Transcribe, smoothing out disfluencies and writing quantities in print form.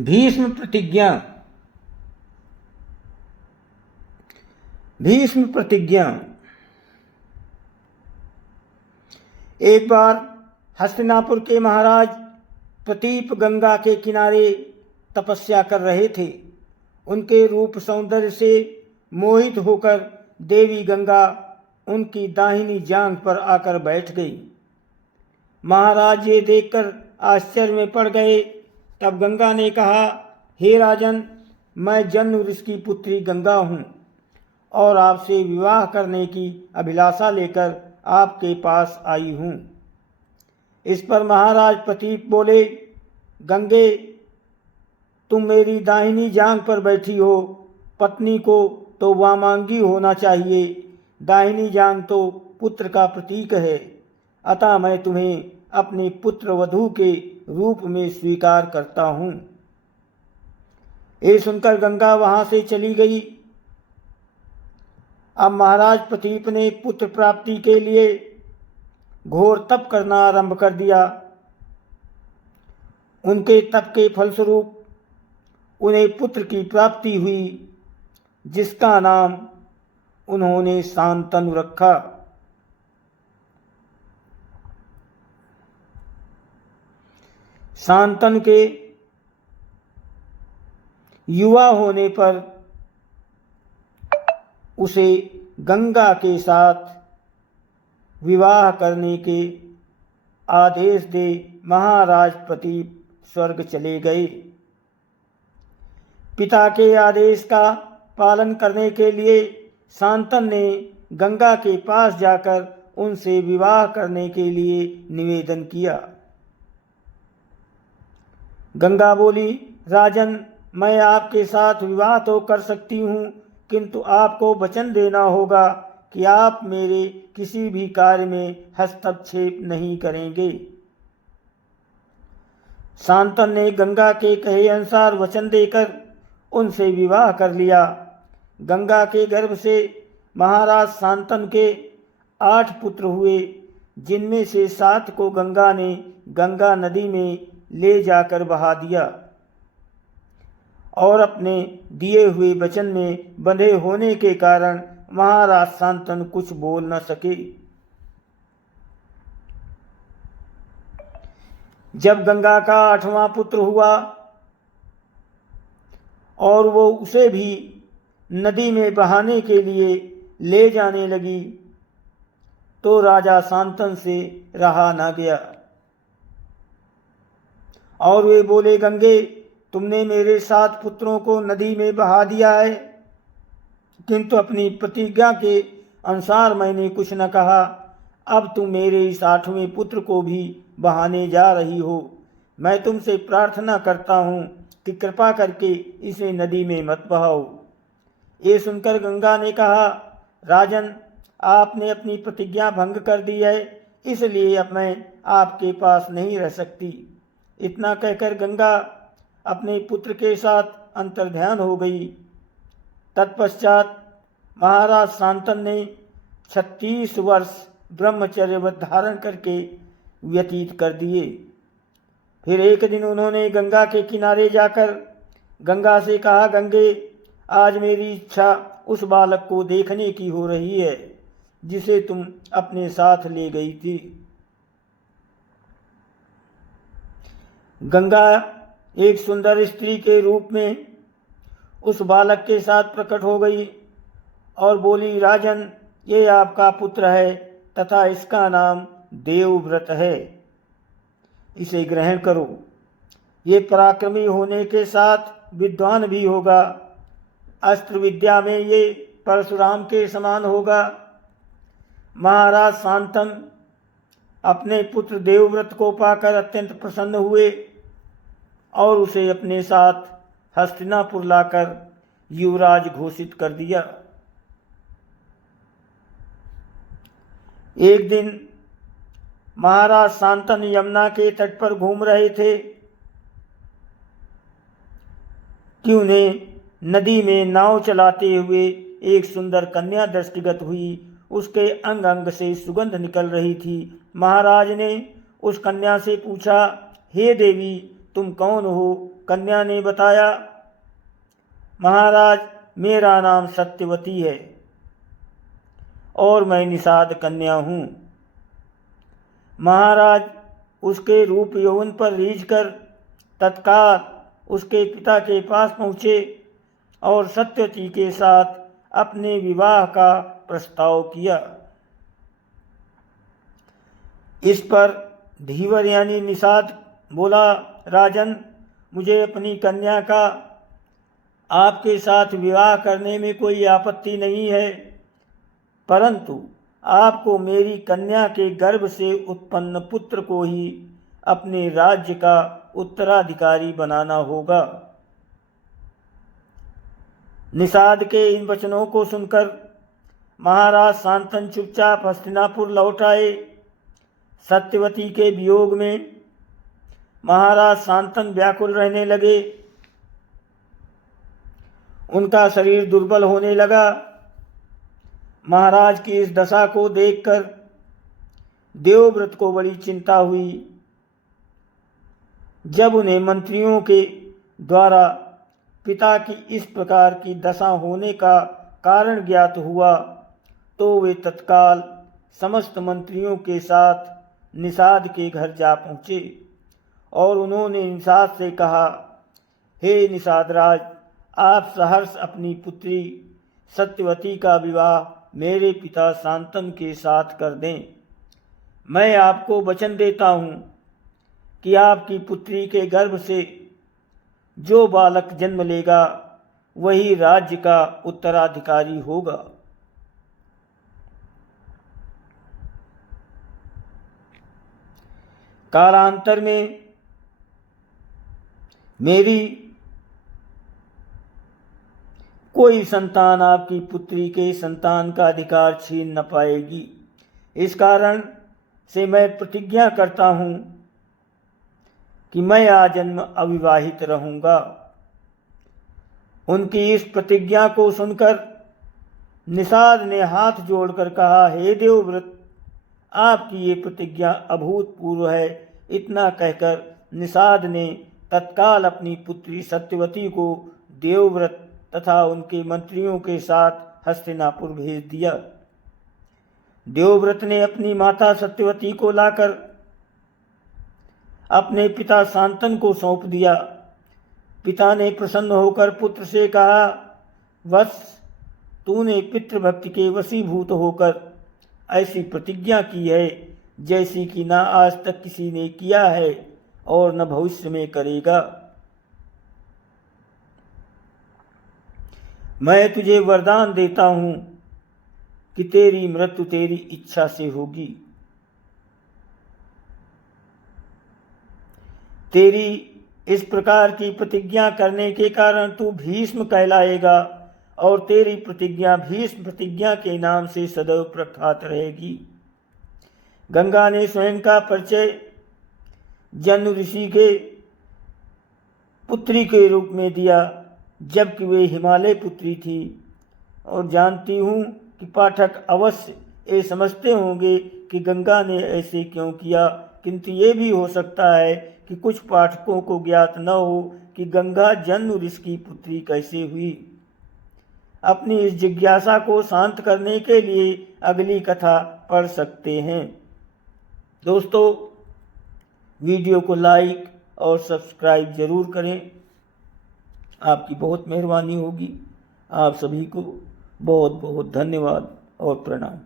भीष्म प्रतिज्ञा। भीष्म प्रतिज्ञा। एक बार हस्तिनापुर के महाराज प्रतीप गंगा के किनारे तपस्या कर रहे थे। उनके रूप सौंदर्य से मोहित होकर देवी गंगा उनकी दाहिनी जांघ पर आकर बैठ गई। महाराज ये देखकर आश्चर्य में पड़ गए। तब गंगा ने कहा, हे राजन, मैं जन्म ऋषि की पुत्री गंगा हूँ और आपसे विवाह करने की अभिलाषा लेकर आपके पास आई हूँ। इस पर महाराज प्रतीप बोले, गंगे, तुम मेरी दाहिनी जांघ पर बैठी हो। पत्नी को तो वामांगी होना चाहिए। दाहिनी जांघ तो पुत्र का प्रतीक है। अतः मैं तुम्हें अपनी पुत्र वधू के रूप में स्वीकार करता हूँ। ये सुनकर गंगा वहां से चली गई। अब महाराज प्रतीप ने पुत्र प्राप्ति के लिए घोर तप करना आरंभ कर दिया। उनके तप के फलस्वरूप उन्हें पुत्र की प्राप्ति हुई, जिसका नाम उन्होंने शांतनु रखा। शांतनु के युवा होने पर उसे गंगा के साथ विवाह करने के आदेश दे महाराज प्रतीप स्वर्ग चले गए। पिता के आदेश का पालन करने के लिए शांतनु ने गंगा के पास जाकर उनसे विवाह करने के लिए निवेदन किया। गंगा बोली, राजन, मैं आपके साथ विवाह तो कर सकती हूँ, किंतु आपको वचन देना होगा कि आप मेरे किसी भी कार्य में हस्तक्षेप नहीं करेंगे। शांतनु ने गंगा के कहे अनुसार वचन देकर उनसे विवाह कर लिया। गंगा के गर्भ से महाराज शांतनु के 8 पुत्र हुए, जिनमें से 7 को गंगा ने गंगा नदी में ले जाकर बहा दिया और अपने दिए हुए वचन में बंधे होने के कारण महाराज शांतनु कुछ बोल न सके। जब गंगा का 8वां पुत्र हुआ और वो उसे भी नदी में बहाने के लिए ले जाने लगी, तो राजा शांतनु से रहा न गया और वे बोले, गंगे, तुमने मेरे 7 पुत्रों को नदी में बहा दिया है, किंतु अपनी प्रतिज्ञा के अनुसार मैंने कुछ न कहा। अब तुम मेरे इस 8वें पुत्र को भी बहाने जा रही हो। मैं तुमसे प्रार्थना करता हूँ कि कृपा करके इसे नदी में मत बहाओ। ये सुनकर गंगा ने कहा, राजन, आपने अपनी प्रतिज्ञा भंग कर दी है, इसलिए अब मैं आपके पास नहीं रह सकती। इतना कहकर गंगा अपने पुत्र के साथ अंतर्ध्यान हो गई। तत्पश्चात महाराज शांतनु ने 36 वर्ष ब्रह्मचर्य व्रत धारण करके व्यतीत कर दिए। फिर एक दिन उन्होंने गंगा के किनारे जाकर गंगा से कहा, गंगे, आज मेरी इच्छा उस बालक को देखने की हो रही है जिसे तुम अपने साथ ले गई थी। गंगा एक सुंदर स्त्री के रूप में उस बालक के साथ प्रकट हो गई और बोली, राजन, ये आपका पुत्र है तथा इसका नाम देवव्रत है। इसे ग्रहण करो। ये पराक्रमी होने के साथ विद्वान भी होगा। अस्त्र विद्या में ये परशुराम के समान होगा। महाराज शांतनु अपने पुत्र देवव्रत को पाकर अत्यंत प्रसन्न हुए और उसे अपने साथ हस्तिनापुर लाकर युवराज घोषित कर दिया। एक दिन महाराज शांतनु यमुना के तट पर घूम रहे थे कि उन्हें नदी में नाव चलाते हुए एक सुंदर कन्या दृष्टिगत हुई। उसके अंग अंग से सुगंध निकल रही थी। महाराज ने उस कन्या से पूछा, हे देवी, तुम कौन हो? कन्या ने बताया, महाराज, मेरा नाम सत्यवती है और मैं निषाद कन्या हूँ। महाराज उसके रूप यौवन पर रीझकर तत्काल उसके पिता के पास पहुँचे और सत्यवती के साथ अपने विवाह का प्रस्ताव किया। इस पर धीवर यानी निषाद बोला, राजन, मुझे अपनी कन्या का आपके साथ विवाह करने में कोई आपत्ति नहीं है, परंतु आपको मेरी कन्या के गर्भ से उत्पन्न पुत्र को ही अपने राज्य का उत्तराधिकारी बनाना होगा। निषाद के इन वचनों को सुनकर महाराज शांतनु चुपचाप हस्तिनापुर लौट आए। सत्यवती के वियोग में महाराज शांतनु व्याकुल रहने लगे। उनका शरीर दुर्बल होने लगा। महाराज की इस दशा को देखकर देवव्रत को बड़ी चिंता हुई। जब उन्हें मंत्रियों के द्वारा पिता की इस प्रकार की दशा होने का कारण ज्ञात हुआ तो वे तत्काल समस्त मंत्रियों के साथ निषाद के घर जा पहुँचे और उन्होंने निषाद से कहा, हे निषाद राज, आप सहर्ष अपनी पुत्री सत्यवती का विवाह मेरे पिता शांतनु के साथ कर दें। मैं आपको वचन देता हूँ कि आपकी पुत्री के गर्भ से जो बालक जन्म लेगा वही राज्य का उत्तराधिकारी होगा। कालांतर में मेरी कोई संतान आपकी पुत्री के संतान का अधिकार छीन न पाएगी। इस कारण से मैं प्रतिज्ञा करता हूँ कि मैं आजन्म अविवाहित रहूँगा। उनकी इस प्रतिज्ञा को सुनकर निषाद ने हाथ जोड़कर कहा, हे देवव्रत, आपकी ये प्रतिज्ञा अभूतपूर्व है। इतना कहकर निषाद ने तत्काल अपनी पुत्री सत्यवती को देवव्रत तथा उनके मंत्रियों के साथ हस्तिनापुर भेज दिया। देवव्रत ने अपनी माता सत्यवती को लाकर अपने पिता शांतनु को सौंप दिया। पिता ने प्रसन्न होकर पुत्र से कहा, वत्स, तूने पितृभक्ति के वशीभूत होकर ऐसी प्रतिज्ञा की है जैसी कि न आज तक किसी ने किया है और न भविष्य में करेगा। मैं तुझे वरदान देता हूँ कि तेरी मृत्यु तेरी इच्छा से होगी। तेरी इस प्रकार की प्रतिज्ञा करने के कारण तू भीष्म कहलाएगा और तेरी प्रतिज्ञा भीष्म प्रतिज्ञा के नाम से सदैव प्रख्यात रहेगी। गंगा ने स्वयं का परिचय जनु ऋषि के पुत्री के रूप में दिया, जबकि वे हिमालय पुत्री थी। और जानती हूँ कि पाठक अवश्य ये समझते होंगे कि गंगा ने ऐसे क्यों किया, किंतु ये भी हो सकता है कि कुछ पाठकों को ज्ञात न हो कि गंगा जनु ऋषि की पुत्री कैसे हुई। अपनी इस जिज्ञासा को शांत करने के लिए अगली कथा पढ़ सकते हैं। दोस्तों, वीडियो को लाइक और सब्सक्राइब जरूर करें, आपकी बहुत मेहरबानी होगी। आप सभी को बहुत बहुत धन्यवाद और प्रणाम।